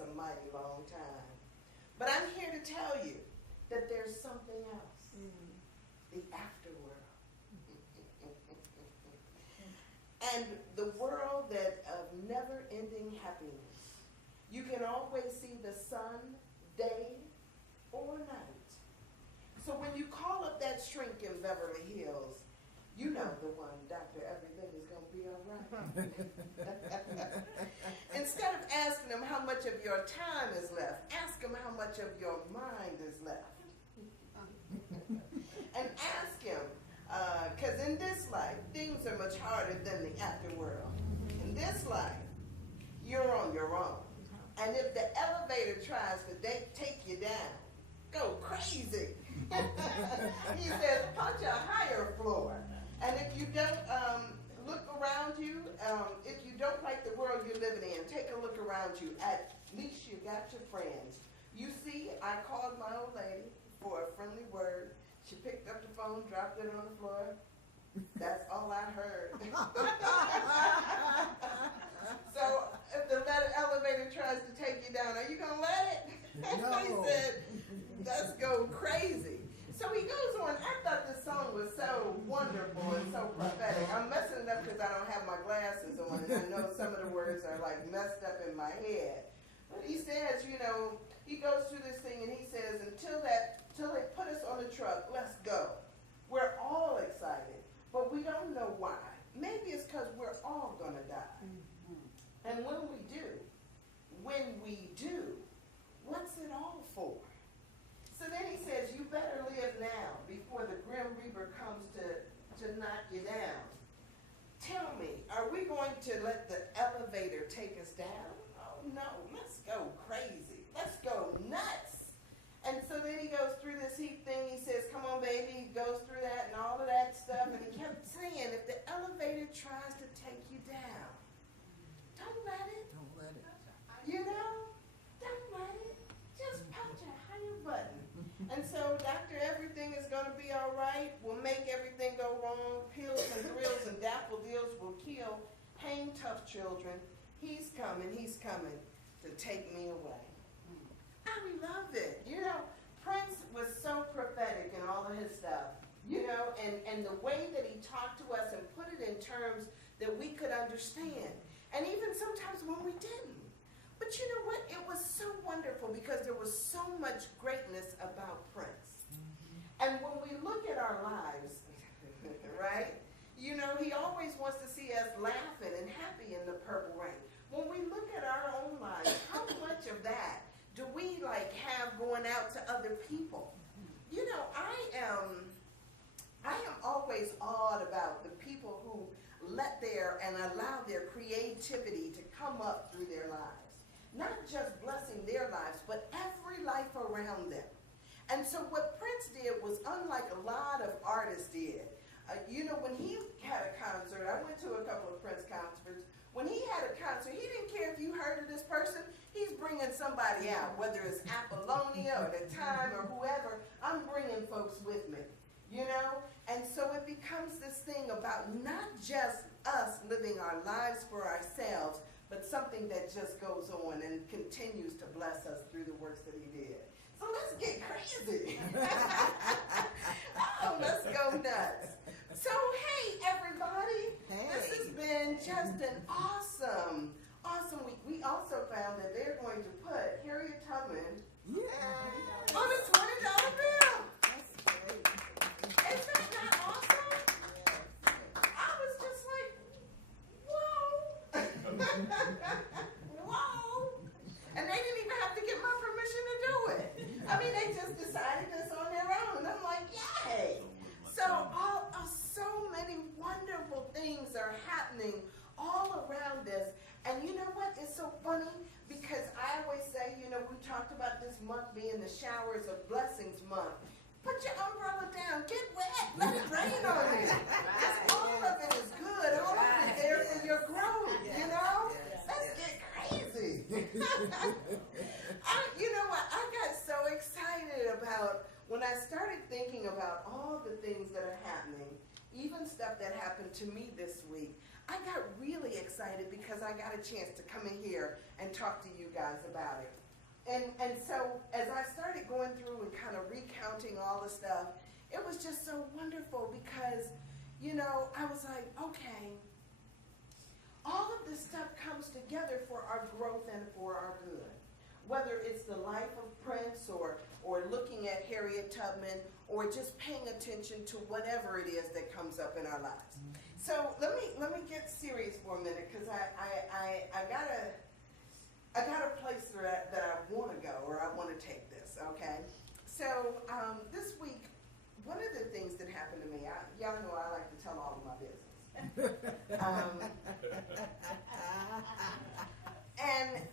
that's a mighty long time. But I'm here to tell you that there's something else. The afterworld. And the world that of never-ending happiness. You can always see the sun, day or night. So when you call up that shrink in Beverly Hills, you know the one, Dr. Everything is going to be all right. Instead of asking them how much of your time is left, ask them how much of your mind is left. And ask him, because in this life, things are much harder than the afterworld. In this life, you're on your own. And if the elevator tries to take you down, go crazy. He says, punch a higher floor. And if you don't look around you, if you don't like the world you're living in, take a look around you. At least you got your friends. You see, I called my old lady for a friendly word. She picked up the phone, dropped it on the floor. That's all I heard. So if the elevator tries to take you down, are you going to let it? No. He said, let's go crazy. So he goes on. I thought this song was so wonderful and so prophetic. I'm messing it up because I don't have my glasses on, and I know some of the words are like messed up in my head. But he says, you know, he goes through this thing and he says, until they put us on the truck, let's go. We're all excited, but we don't know why. Maybe it's because we're all going to die. And when we do, what's it all for? So then he says, you better live now before the Grim Reaper comes to knock you down. Tell me, are we going to let the elevator take us down? Oh no, let's go crazy. Let's go nuts. And so then he goes through this heat thing. He says, come on, baby. He goes through that and all of that stuff. And he kept saying, if the elevator tries to take you down, don't let it. Don't let it. You know, don't let it. Just punch a higher button. And so, Dr. Everything is going to be all right. We'll make everything go wrong. Pills and thrills and daffodils will kill. Hang tough, children. He's coming to take me away. I love it. You know, Prince was so prophetic in all of his stuff. You know, and the way that he talked to us and put it in terms that we could understand. And even sometimes when we didn't. But you know what? It was so wonderful because there was so much greatness about Prince. And when we look at our lives, right? You know, he always wants to see us laughing and happy in the purple rain. When we look at our own lives, how much of that do we like have going out to other people? You know, I am always awed about the people who let and allow their creativity to come up through their lives. Not just blessing their lives, but every life around them. And so what Prince did was unlike a lot of artists did. You know, when he had a concert, I went to a couple of Prince concerts. When he had a concert, he didn't care if you heard of this person. He's bringing somebody out, whether it's Apollonia or The Time or whoever. I'm bringing folks with me, you know? And so it becomes this thing about not just us living our lives for ourselves, but something that just goes on and continues to bless us through the works that he did. So let's get crazy. Oh, let's go nuts. So, hey, everybody. Hey. This has been just an awesome week. We also found that they're going to put Harriet Tubman on a $20 bill. That's great. Is that not awesome? I was just like, whoa. Whoa. And they didn't even have to get my permission to do it. I mean, they just decided this on their own. I'm like, yay. So many wonderful things are happening all around us. And you know what? It's so funny because I always say, you know, we talked about this month being the Showers of Blessings month. Put your umbrella down. Get wet. Let it rain on you. Because all of it is good. All of it is there for your growth, you know? Let's get crazy. You know what? I got so excited about when I started thinking about all the things that are happening, even stuff that happened to me this week. I got really excited because I got a chance to come in here and talk to you guys about it. And so as I started going through and kind of recounting all the stuff, it was just so wonderful because, you know, I was like, okay, all of this stuff comes together for our growth and for our good. Whether it's the life of Prince or looking at Harriet Tubman or just paying attention to whatever it is that comes up in our lives. So let me get serious for a minute because I got a place that I want to go or I want to take this, okay? So this week, one of the things that happened to me, y'all know I like to tell all of my business.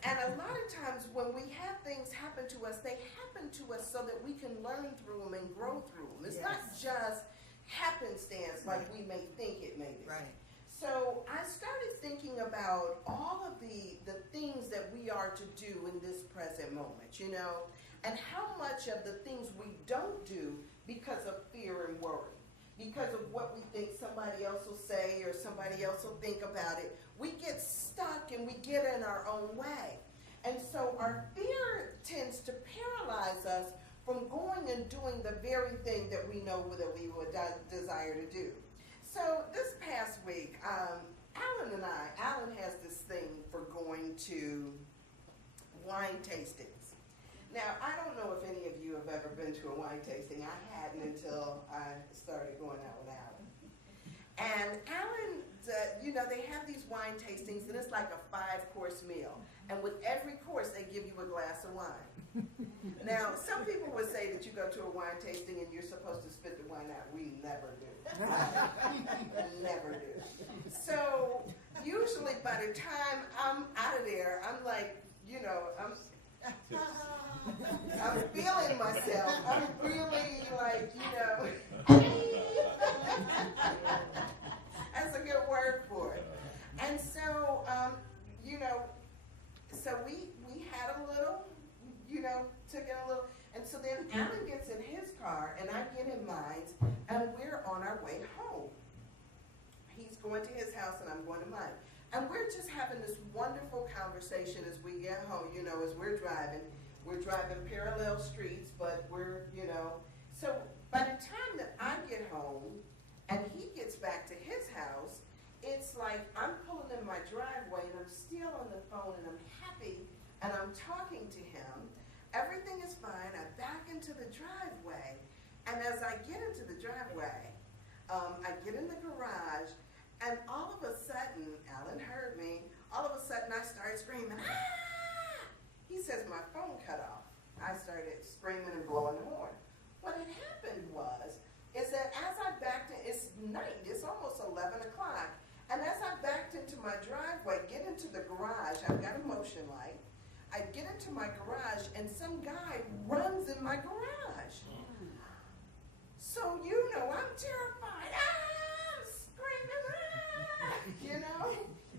And a lot of times when we have things happen to us, they happen to us so that we can learn through them and grow through them. It's not just happenstance like we may think it may be. Right. So I started thinking about all of the things that we are to do in this present moment, you know, and how much of the things we don't do because of fear and worry. Because of what we think somebody else will say or somebody else will think about it, we get stuck and we get in our own way. And so our fear tends to paralyze us from going and doing the very thing that we know that we would desire to do. So this past week, Alan has this thing for going to wine tastings. Now, I don't know if any of you have ever been to a wine tasting. I hadn't until I started going out with Alan. And Alan, you know, they have these wine tastings, and it's like a 5-course meal. And with every course, they give you a glass of wine. Now, some people would say that you go to a wine tasting and you're supposed to spit the wine out. We never do. Never do. So, usually by the time I'm out of there, I'm like, you know, I'm feeling myself. I'm really like, you know, that's a good word for it. And so, you know, so we had a little, you know, took it a little, and so then Alan gets in his car and I get in mine, and we're on our way home. He's going to his house and I'm going to mine. And we're just having this wonderful conversation as we get home, you know, as we're driving. We're driving parallel streets, but we're, you know. So by the time that I get home and he gets back to his house, it's like I'm pulling in my driveway and I'm still on the phone and I'm happy and I'm talking to him. Everything is fine. I back into the driveway, and as I get into the driveway, I get in the garage, and all of a sudden, Alan heard me, all of a sudden I started screaming, ah! He says my phone cut off. I started screaming and blowing the horn. What had happened is that as I backed in, it's night, it's almost 11 o'clock, and as I backed into my driveway, get into the garage, I've got a motion light, I get into my garage, and some guy runs in my garage. So, you know, I'm terrified. Ah, I'm screaming, ah, you know.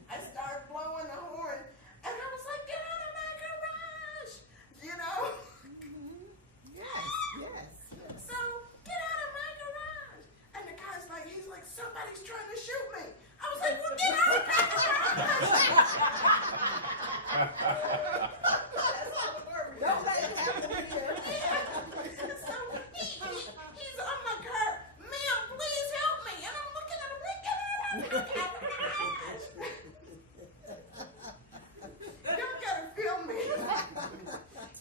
I start blowing the horn, and I was like, get out of my garage, you know. Yes. So, get out of my garage. And the guy's like, he's like, somebody's trying to shoot me. I was like, well, get out of my garage. Don't let it happen here. So he's on my car. Ma'am, please help me. And I'm looking at him like, get out of my garage. Y'all gotta feel me.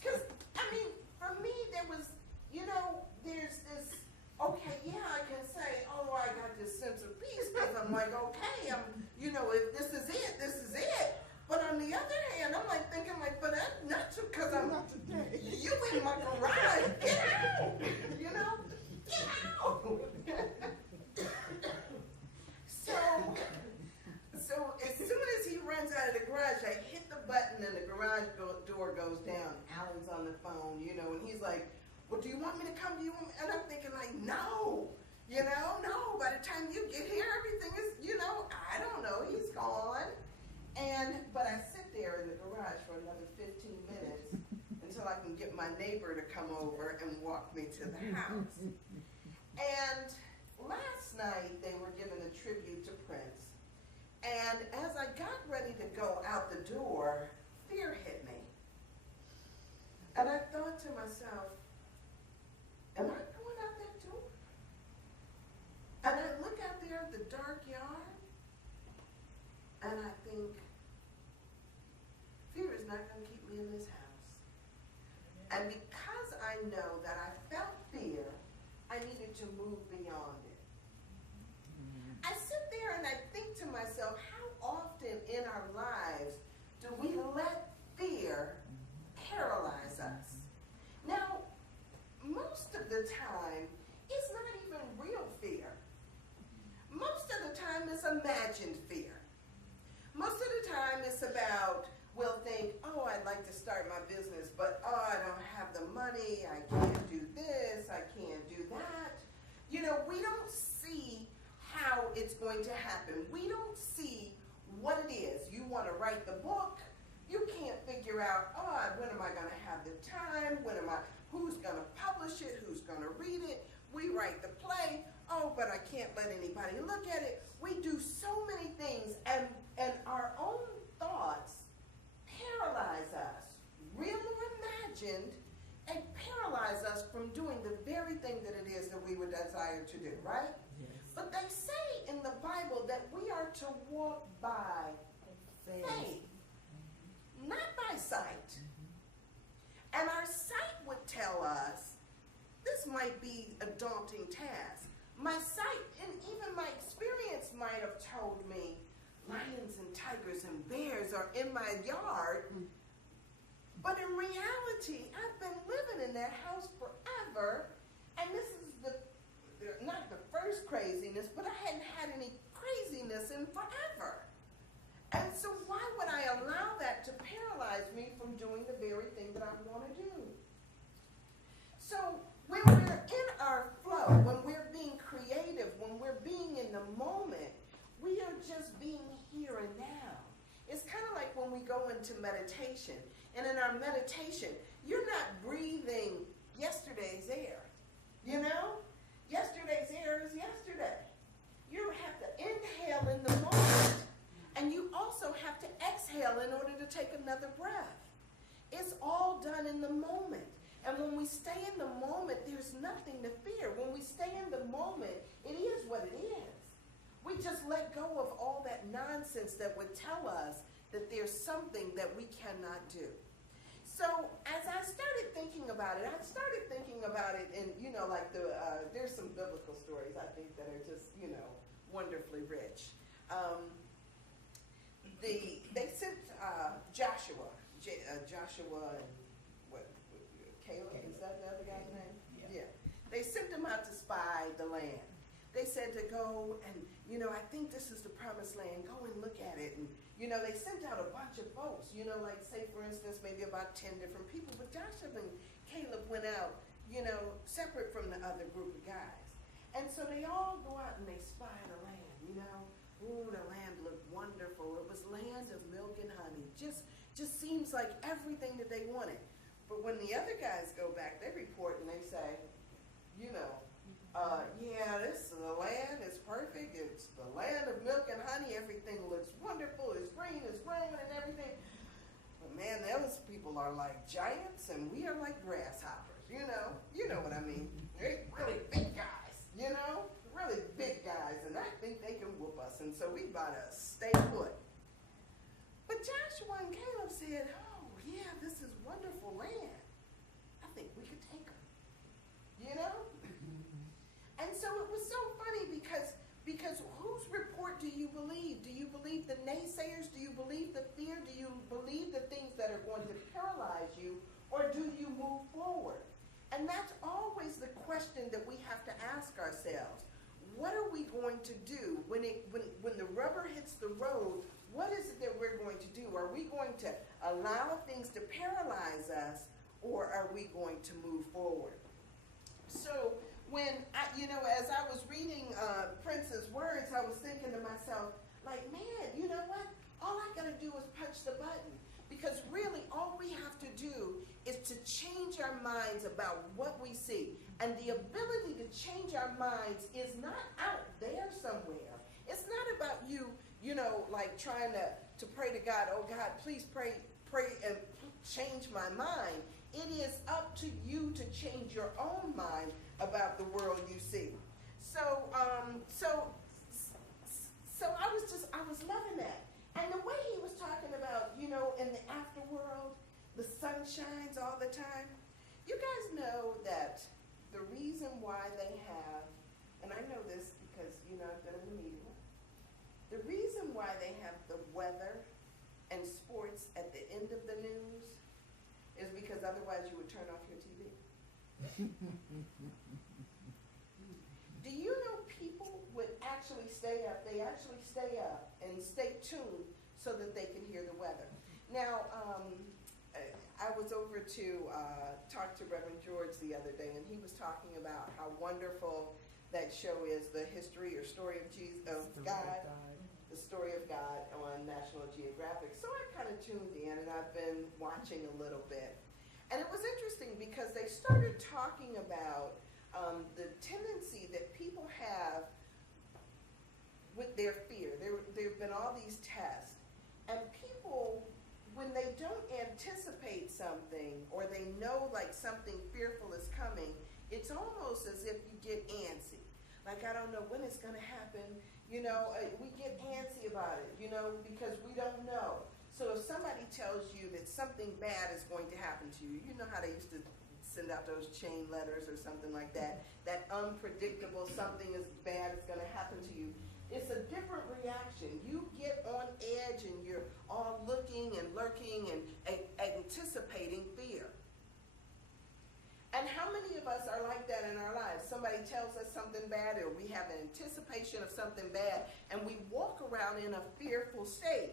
Because, I mean, for me, there was, you know, there's this, okay, yeah, I can say, oh, I got this sense of peace because I'm like, okay, you know, if this is it, this is it. But on the other hand, I'm like thinking like, but that's not because I'm not today. You in my garage, get out, you know, get out. So as soon as he runs out of the garage, I hit the button and the garage door goes down. Alan's on the phone, you know, and he's like, well, do you want me to come? Do you want me? And I'm thinking like, no, you know, no. By the time you get here, everything is, you know, I don't know. He's gone. But I sit there in the garage for another 15 minutes until I can get my neighbor to come over and walk me to the house. And last night they were giving a tribute to Prince. And as I got ready to go out the door, fear hit me. And I thought to myself, am I going out that door? And I look out there at the dark yard, and I think, fear is not going to keep me in this house. And because I know that I felt fear, I needed to move beyond it. I sit there and I think to myself, how often in our lives do we let fear paralyze us? Now, most of the time, it's not even real fear. Most of the time, it's imagined fear. Most of the time, it's about, we'll think, oh, I'd like to start my business, but oh, I don't have the money, I can't do this, I can't do that. You know, we don't see how it's going to happen. We don't see what it is. You want to write the book, you can't figure out, oh, when am I going to have the time, who's going to publish it, who's going to read it. We write the play, oh, but I can't let anybody look at it. We do so many things, and our own thoughts paralyze us, real or imagined, and paralyze us from doing the very thing that it is that we would desire to do, right? Yes. But they say in the Bible that we are to walk by faith, not by sight. And our sight would tell us this might be a daunting task. My sight and even my experience might have told me lions and tigers and bears are in my yard. But in reality, I've been living in that house forever, and this is not the first craziness, but I hadn't had any craziness in forever. And so why would I allow that to paralyze me from doing the very thing that I want to do? So when we're in our flow, when we're being creative, when we're being in the moment, we are just being here and now. It's kind of like when we go into meditation. And in our meditation, you're not breathing yesterday's air. You know? Yesterday's air is yesterday. You have to inhale in the moment, and you also have to exhale in order to take another breath. It's all done in the moment. And when we stay in the moment, there's nothing to fear. When we stay in the moment, it is what it is. We just let go of all that nonsense that would tell us that there's something that we cannot do. So as I started thinking about it, in, like there's some biblical stories, I think, that are just, wonderfully rich. They sent Joshua and Caleb, is that the other guy's name? Yeah. They sent them out to spy the land. They said to go and, I think this is the promised land, go and look at it. And, they sent out a bunch of folks, like say for instance, maybe about 10 different people, but Joshua and Caleb went out, separate from the other group of guys. And so they all go out and they spy the land, Ooh, the land looked wonderful. It was land of milk and honey. Just seems like everything that they wanted. But when the other guys go back, they report and they say, the land is perfect. It's the land of milk and honey. Everything looks wonderful. It's green, it's growing and everything. But man, those people are like giants and we are like grasshoppers. You know what I mean. They're really big guys, really big guys. And I think they can whoop us. And so we gotta stay put. But Joshua and Caleb said, oh yeah, this is wonderful land. I think we could take them. And so it was so funny because whose report do you believe? Do you believe the naysayers? Do you believe the fear? Do you believe the things that are going to paralyze you? Or do you move forward? And that's always the question that we have to ask ourselves. What are we going to do when the rubber hits the road? What is it that we're going to do? Are we going to allow things to paralyze us, or are we going to move forward? So when as I was reading Prince's words, I was thinking to myself, like, man, you know what? All I gotta do is punch the button. Because really, all we have to do is to change our minds about what we see. And the ability to change our minds is not out there somewhere. It's not about you you know, like trying to pray to God, oh God, please pray and change my mind. It is up to you to change your own mind about the world you see. So I was loving that. And the way he was talking about, you know, in the afterworld, the sun shines all the time. You guys know that the reason why they have, and I know this because, you know, I've been in the media, the reason why they have the weather and sports at the end of the news is because otherwise you would turn off your TV. Do you know people would actually stay up? They actually stay up and stay tuned so that they can hear the weather. Now, I was over to talk to Reverend George the other day, and he was talking about how wonderful that show is, the history or story of God, the story of God on National Geographic. So I kind of tuned in, and I've been watching a little bit. And it was interesting because they started talking about the tendency that people have with their fear. There have been all these tests, and people, when they don't anticipate something or they know like something fearful is coming, it's almost as if you get antsy. Like, I don't know when it's going to happen. You know, we get antsy about it, you know, because we don't know. So if somebody tells you that something bad is going to happen to you, you know how they used to send out those chain letters or something like that, that unpredictable something is bad is going to happen to you. It's a different reaction. You get on edge and you're all looking and lurking and anticipating fear. And how many of us are like that in our lives? Somebody tells us something bad, or we have an anticipation of something bad, and we walk around in a fearful state.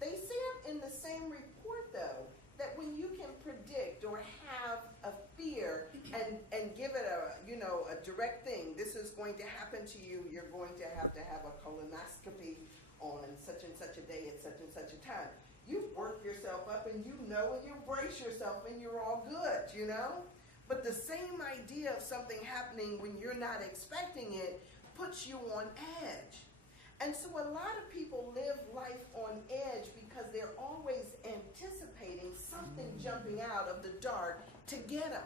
They said in the same report, though, that when you can predict or have a fear and give it a, you know, a direct thing, this is going to happen to you, you're going to have a colonoscopy on such and such a day at such and such a time. You work yourself up and you know, and you brace yourself and you're all good, you know? But the same idea of something happening when you're not expecting it puts you on edge. And so a lot of people live life on edge because they're always anticipating something jumping out of the dark to get them.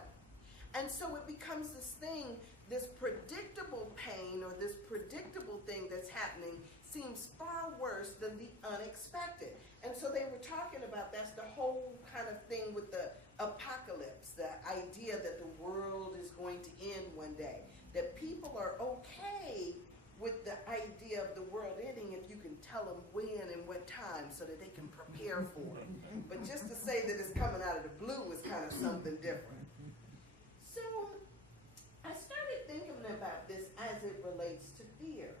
And so it becomes this thing, this predictable pain or this predictable thing that's happening seems far worse than the unexpected. And so they were talking about that's the whole kind of thing with the apocalypse, the idea that the world is going to end one day, that people are okay with the idea of the world ending if you can tell them when and what time so that they can prepare for it. But just to say that it's coming out of the blue is kind of something different. So I started thinking about this as it relates to fear.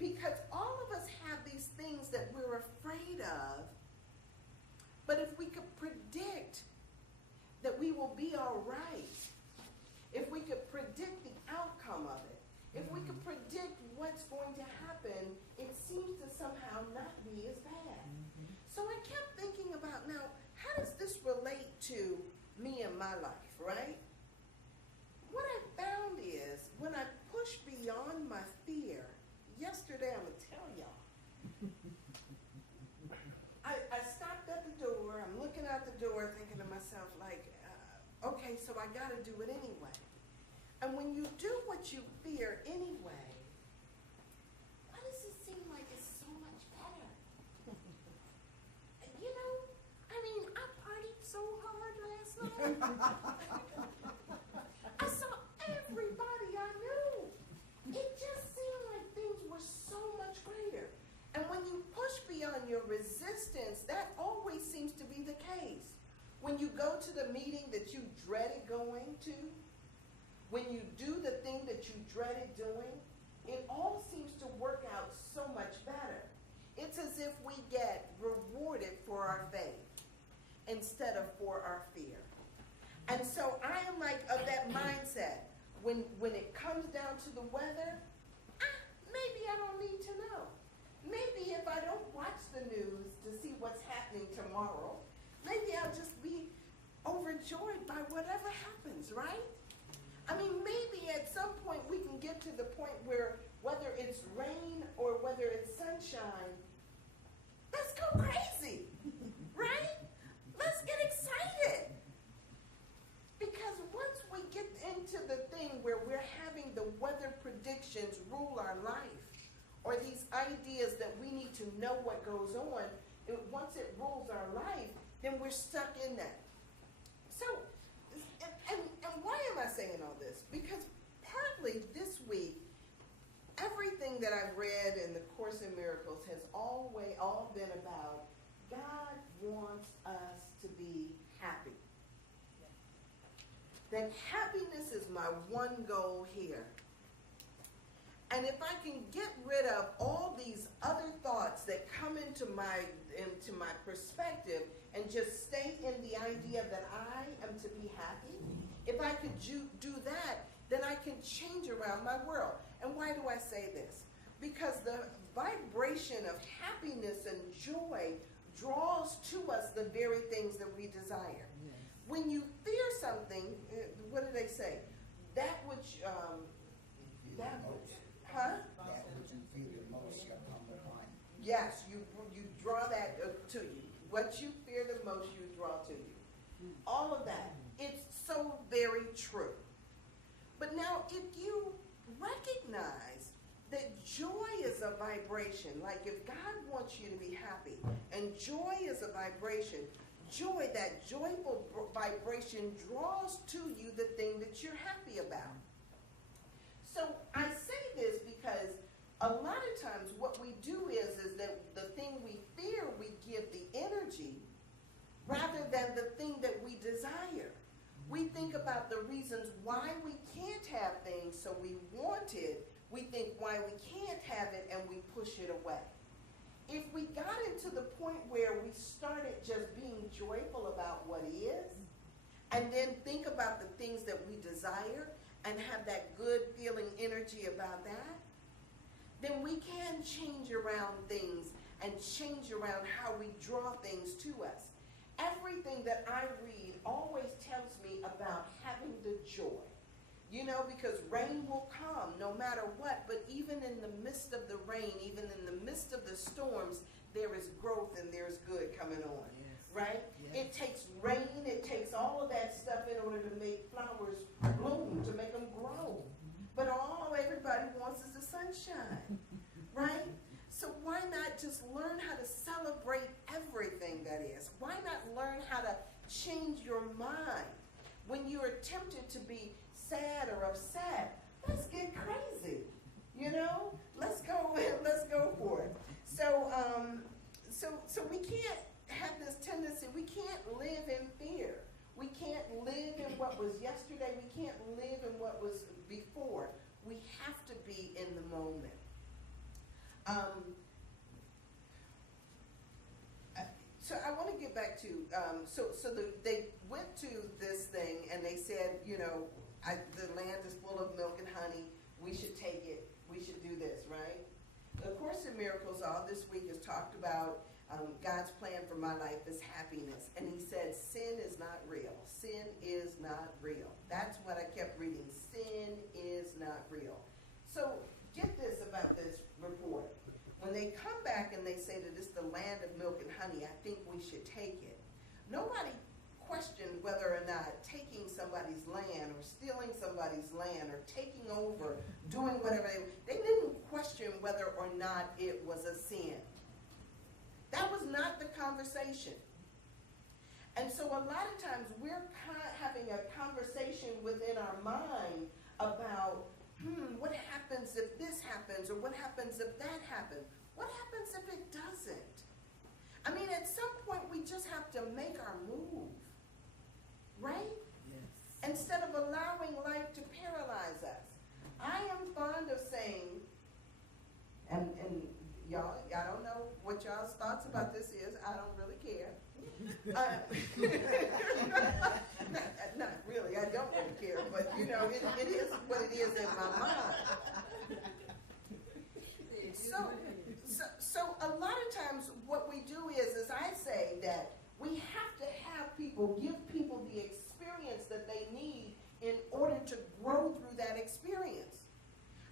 Because all of us have these things that we're afraid of, but if we could predict that we will be all right, if we could predict the outcome of it, if we could predict what's going to happen, it seems to somehow not be as bad. So I kept thinking about, now, how does this relate to me and my life, right? What I found is, when I push beyond my fear, yesterday, I'm going to tell y'all, I stopped at the door, I'm looking out the door thinking to myself, like, okay, so I got to do it anyway. And when you do what you fear anyway, why does it seem like it's so much better? You know, I mean, I partied so hard last night. I saw everybody I knew. It just seemed like things were so much greater. And when you push beyond your resistance, that always seems to be the case. When you go to the meeting that you dreaded going to, when you do the thing that you dreaded doing, it all seems to work out so much better. It's as if we get rewarded for our faith instead of for our fear. And so I am like of that mindset. When it comes down to the weather, maybe I don't need to know. Maybe if I don't watch the news to see what's happening tomorrow, maybe I'll just be overjoyed by whatever happens, right? I mean, maybe at some point we can get to the point where whether it's rain or whether it's sunshine, sunshine, let's go crazy, right? Let's get excited. Because once we get into the thing where we're having the weather predictions rule our life, or these ideas that we need to know what goes on, once it rules our life, then we're stuck in that. So, and why am I saying all this? Because partly this week, everything that I've read in the Course in Miracles has all been about God wants us to be happy. That happiness is my one goal here. And if I can get rid of all these other thoughts that come into my perspective and just stay in the idea that I am to be happy, if I could do that, then I can change around my world. And why do I say this? Because the vibration of happiness and joy draws to us the very things that we desire. Yes. When you fear something, what do they say? That which you fear the most shall come upon you. Yes, you draw that to you. What you fear the most, you draw to you. All of that. It's so very true. But now, if you recognize that joy is a vibration, like if God wants you to be happy, and joy is a vibration, joy, that joyful vibration draws to you the thing that you're happy about. So I say this because a lot of times what we do is that the thing we fear, we give the energy rather than the thing that we desire. We think about the reasons why we can't have things, so we want it. We think why we can't have it, and we push it away. If we got into the point where we started just being joyful about what is, and then think about the things that we desire, and have that good feeling energy about that, then we can change around things and change around how we draw things to us. Everything that I read always tells me about having the joy. You know, because rain will come no matter what, but even in the midst of the rain, even in the midst of the storms, there is growth and there's good coming on, yes. Right? Yes. It takes rain, it takes all of that stuff in order to make flowers bloom, to make them grow. But all everybody wants is the sunshine, right? So why not just learn how to celebrate everything that is? Why not learn how to change your mind? When you are tempted to be sad or upset, let's get crazy, you know? Let's go for it. So we can't have this tendency, we can't live in fear. We can't live in what was yesterday, we can't live in what was before. We have to be in the moment. So I want to get back to, they went to this thing and they said, you know, the land is full of milk and honey, we should take it, we should do this, right? The Course in Miracles all this week has talked about God's plan for my life is happiness. And he said, sin is not real. Sin is not real. That's what I kept reading. Sin is not real. So get this about this report. When they come back and they say that it's the land of milk and honey, I think we should take it. Nobody questioned whether or not taking somebody's land or stealing somebody's land or taking over, doing whatever they didn't question whether or not it was a sin. That was not the conversation. And so a lot of times we're having a conversation within our mind about, what happens if this happens, or what happens if that happens? What happens if it doesn't? I mean, at some point we just have to make our move, right? Yes. Instead of allowing life to paralyze us. I am fond of saying, and y'all, I don't know what y'all's thoughts about this is. I don't really care. Not really. I don't really care. But, you know, it is what it is in my mind. So a lot of times what we do is I say that we have to have people, give people the experience that they need in order to grow through that experience.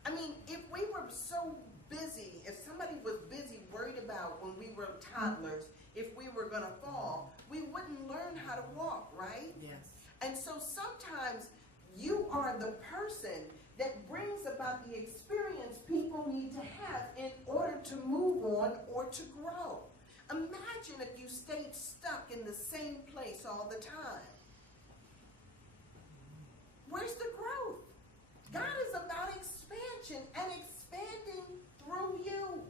I mean, if we were so busy, if somebody was busy the person that brings about the experience people need to have in order to move on or to grow. Imagine if you stayed stuck in the same place all the time. Where's the growth? God is about expansion and expanding through you.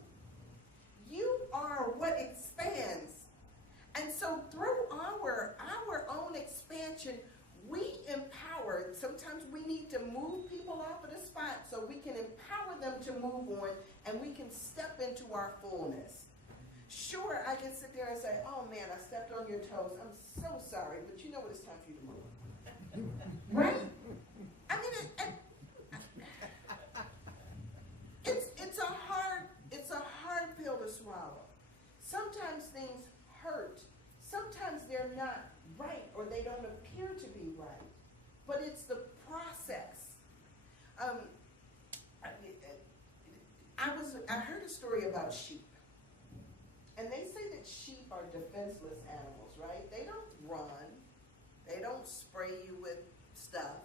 You are what expands. And so through our own expansion, we empower. Sometimes we need to move people off of the spot so we can empower them to move on and we can step into our fullness. Sure, I can sit there and say, oh man, I stepped on your toes. I'm so sorry, but you know what? It's time for you to move. Right? I mean, it's a hard pill to swallow. Sometimes things hurt. Sometimes they're not right or they don't appear to be right. But it's the process. I heard a story about sheep. And they say that sheep are defenseless animals, right? They don't run. They don't spray you with stuff.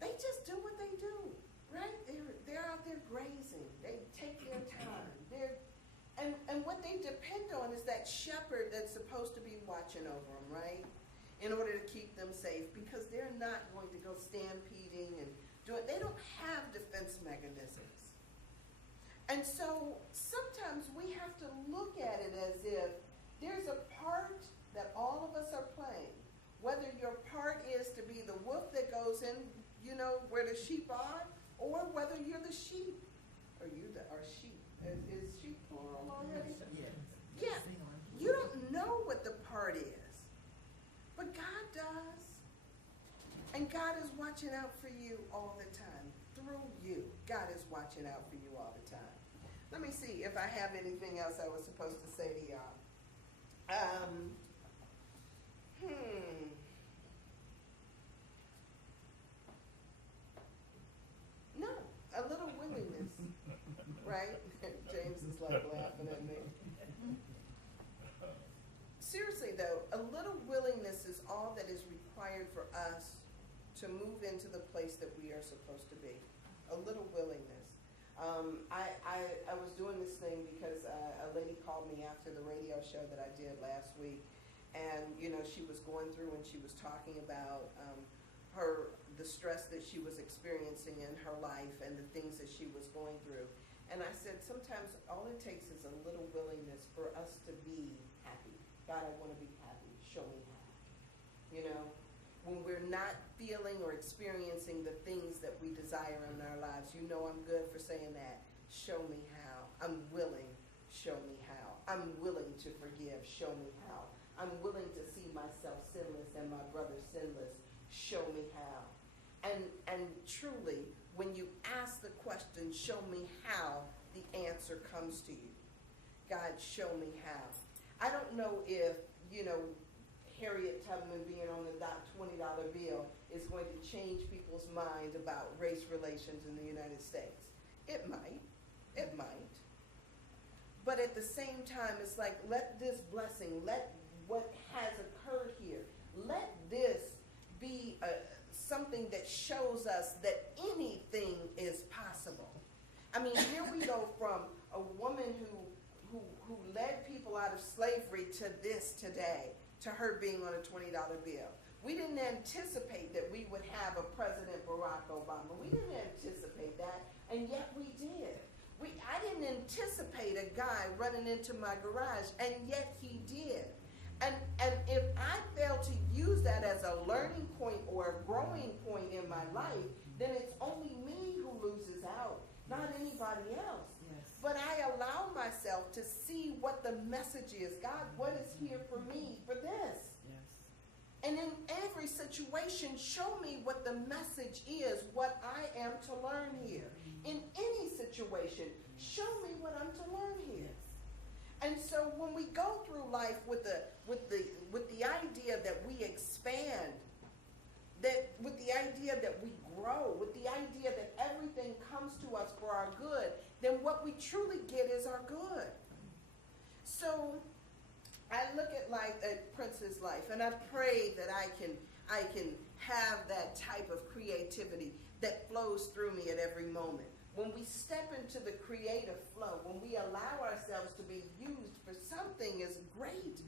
They just do what they do, right? They're out there grazing. They take their time. And what they depend on is that shepherd that's supposed to be watching over them, right? In order to keep them safe, because they're not going to go stampeding and do it. They don't have defense mechanisms. And so sometimes we have to look at it as if there's a part that all of us are playing. Whether your part is to be the wolf that goes in, you know, where the sheep are, or whether you're the sheep, or you are sheep. Is sheep plural already? Yeah. You don't know what the part is, but God does. And God is watching out for you all the time. Through you, God is watching out for you all the time. Let me see if I have anything else I was supposed to say to y'all. No, a little willingness, right? James is like laughing at me. Seriously though, a little willingness is all that is required for us to move into the place that we are supposed to be. A little willingness. I was doing this thing because a lady called me after the radio show that I did last week, and you know, she was going through and she was talking about the stress that she was experiencing in her life and the things that she was going through. And I said, sometimes all it takes is a little willingness for us to be happy. God, I want to be happy. Show me how. You know, when we're not feeling or experiencing the things that we desire in our lives, you know I'm good for saying that. Show me how. I'm willing. Show me how. I'm willing to forgive. Show me how. I'm willing to see myself sinless and my brother sinless. Show me how. And truly, when you ask the question, show me how, the answer comes to you. God, show me how. I don't know if, you know, Harriet Tubman being on the $20 bill is going to change people's mind about race relations in the United States. It might. It might. But at the same time, it's like, let this blessing, let what has occurred here, let this be something that shows us that anything is possible. I mean, here we go from a woman who led people out of slavery to this today, to her being on a $20 bill. We didn't anticipate that we would have a President Barack Obama. We didn't anticipate that, and yet we did. I didn't anticipate a guy running into my garage, and yet he did. And if I fail to use that as a learning point or a growing point in my life, then it's only me who loses out, not anybody else. Yes. But I allow myself to see what the message is. God, what is here for me for this? Yes. And in every situation, show me what the message is, what I am to learn here. In any situation, show me what I'm to learn here. And so when we go through life with the idea that we expand, that with the idea that we grow, with the idea that everything comes to us for our good, then what we truly get is our good. So I look at life, at Prince's life, and I pray that I can have that type of creativity that flows through me at every moment. When we step into the creative flow, when we allow ourselves to be used for something as great,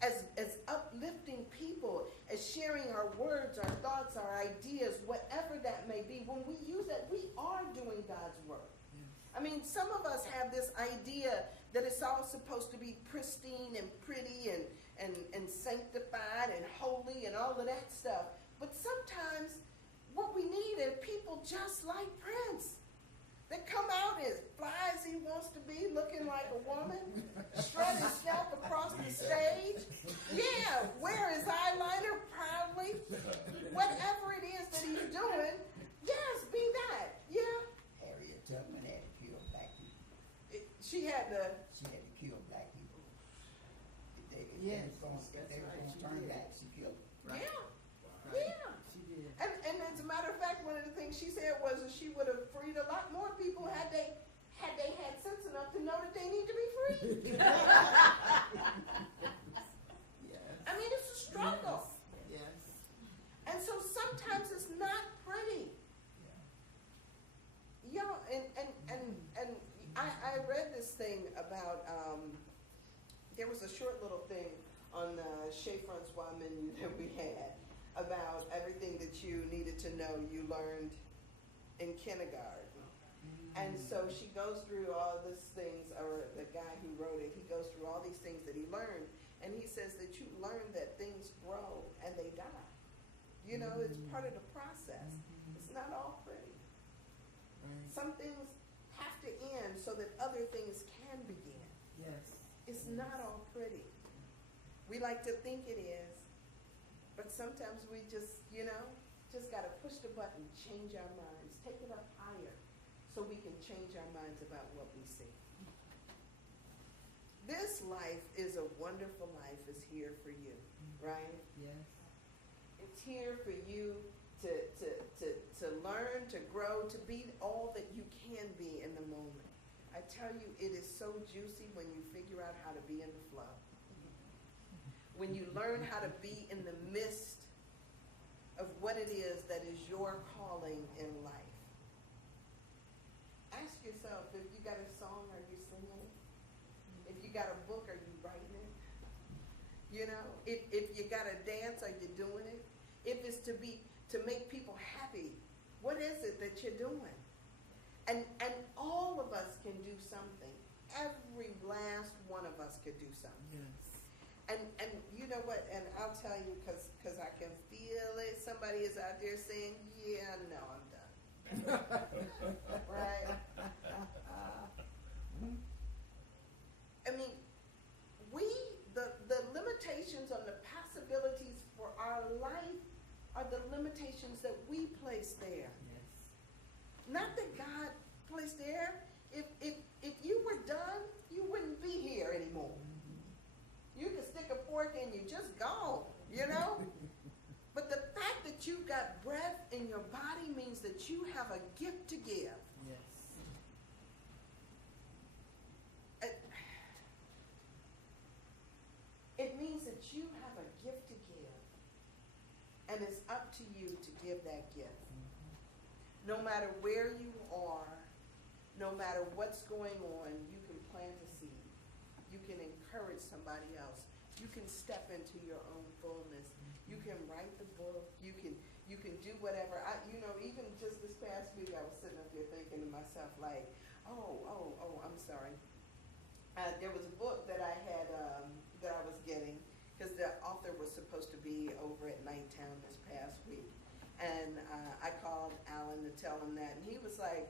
as uplifting people, as sharing our words, our thoughts, our ideas, whatever that may be, when we use that, we are doing God's work. I mean, some of us have this idea that it's all supposed to be pristine and pretty and sanctified and holy and all of that stuff. But sometimes what we need are people just like Prince that come out as fly as he wants to be, looking like a woman, strut himself across the stage. Yeah, wear his eyeliner proudly. Whatever it is that he's doing, yes, be that. Yeah. Harriet Tubman had to kill black people. She had to kill black people. If they Yes, were going to turn back, she killed them. Yeah. Right. Yeah. She did. And as a matter of fact, one of the things she said was that she would have freed a lot more people had they had sense enough to know that they need to be free. Yes. I mean, it's a struggle. Yes. And so sometimes it's not pretty. You know, and I read this thing about, there was a short little thing on the Chez Francois menu that we had about everything that you needed to know you learned in kindergarten. And so she goes through all these things, or the guy who wrote it, he goes through all these things that he learned, and he says that you learn that things grow and they die. You know, it's part of the process. It's not all pretty. Right. Some things have to end so that other things can begin. Yes. It's not all pretty. We like to think it is, but sometimes we just, just got to push the button, change our minds, take it up higher so we can change our minds about what we see. This life is a wonderful life is here for you, right? Yes. It's here for you to learn, to grow, to be all that you can be in the moment. I tell you, it is so juicy when you figure out how to be in the flow. When you learn how to be in the midst of what it is that is your calling in life. Ask yourself, if you got a song, are you singing it? If you got a book, are you writing it? You know, if you got a dance, are you doing it? If it's to make people happy, what is it that you're doing? And all of us can do something. Every last one of us could do something. Yes. And you know what? And I'll tell you, because I can feel it. Somebody is out there saying, "Yeah, no, I'm done." Right? I mean, the limitations on the possibilities for our life are the limitations that we place there. Yes. Not that God placed there. If you were done, you wouldn't be here anymore. You can stick a fork in you, just gone, you know? But the fact that you've got breath in your body means that you have a gift to give. Yes. It means that you have a gift to give. And it's up to you to give that gift. No matter where you are, no matter what's going on, you can plant a seed. You can encourage somebody else. You can step into your own fullness. You can write the book. You can do whatever. Even just this past week, I was sitting up here thinking to myself, like, I'm sorry. There was a book that I had that I was getting because the author was supposed to be over at Nighttown this past week, and I called Alan to tell him that, and he was like,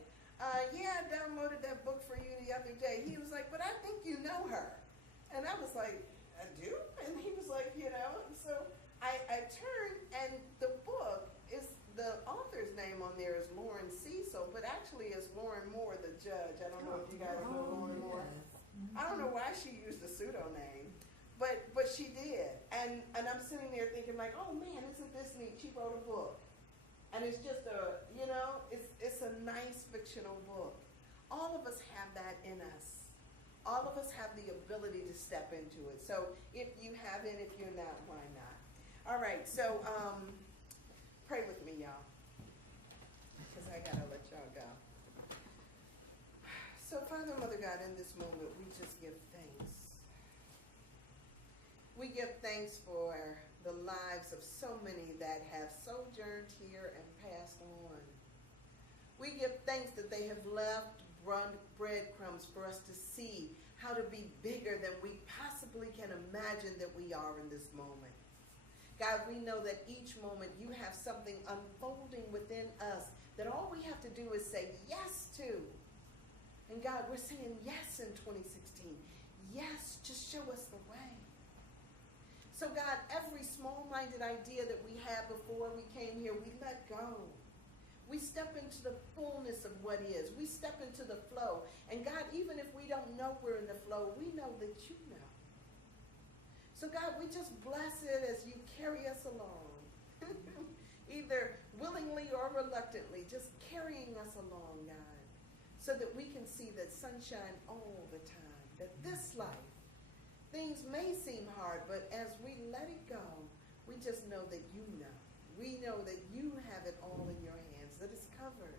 "Yeah, I downloaded that book for you the other day." He was like, "But I think you know her," and I was like, "I do?" And he was like, And so I turned, and the book is the author's name on there is Lauren Cecil, but actually it's Lauren Moore, the judge. I don't know if you guys know Lauren Moore. I don't know why she used a pseudonym, but she did. And I'm sitting there thinking like, oh man, isn't this neat? She wrote a book. And it's just it's a nice fictional book. All of us have that in us. All of us have the ability to step into it. So if you haven't, if you're not, why not? All right, so Pray with me, y'all, because I gotta let y'all go. So, Father, Mother God, in this moment, we just give thanks. We give thanks for the lives of so many that have sojourned here and passed on. We give thanks that they have left breadcrumbs for us to see how to be bigger than we possibly can imagine that we are in this moment. God, we know that each moment you have something unfolding within us that all we have to do is say yes to. And God, we're saying yes in 2016. Yes, just show us the way. So God, every small-minded idea that we had before we came here, we let go. We step into the fullness of what is. We step into the flow. And God, even if we don't know we're in the flow, we know that you know. So God, we just bless it as you carry us along. Either willingly or reluctantly, just carrying us along, God, so that we can see that sunshine all the time. That this life, things may seem hard, but as we let it go, we just know that you know. We know that you have it all in your hands, that it's covered.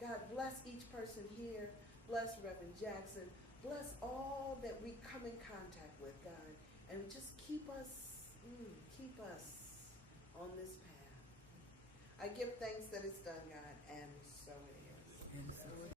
God, bless each person here. Bless Reverend Jackson. Bless all that we come in contact with, God. And just keep us on this path. I give thanks that it's done, God, and so it is. And so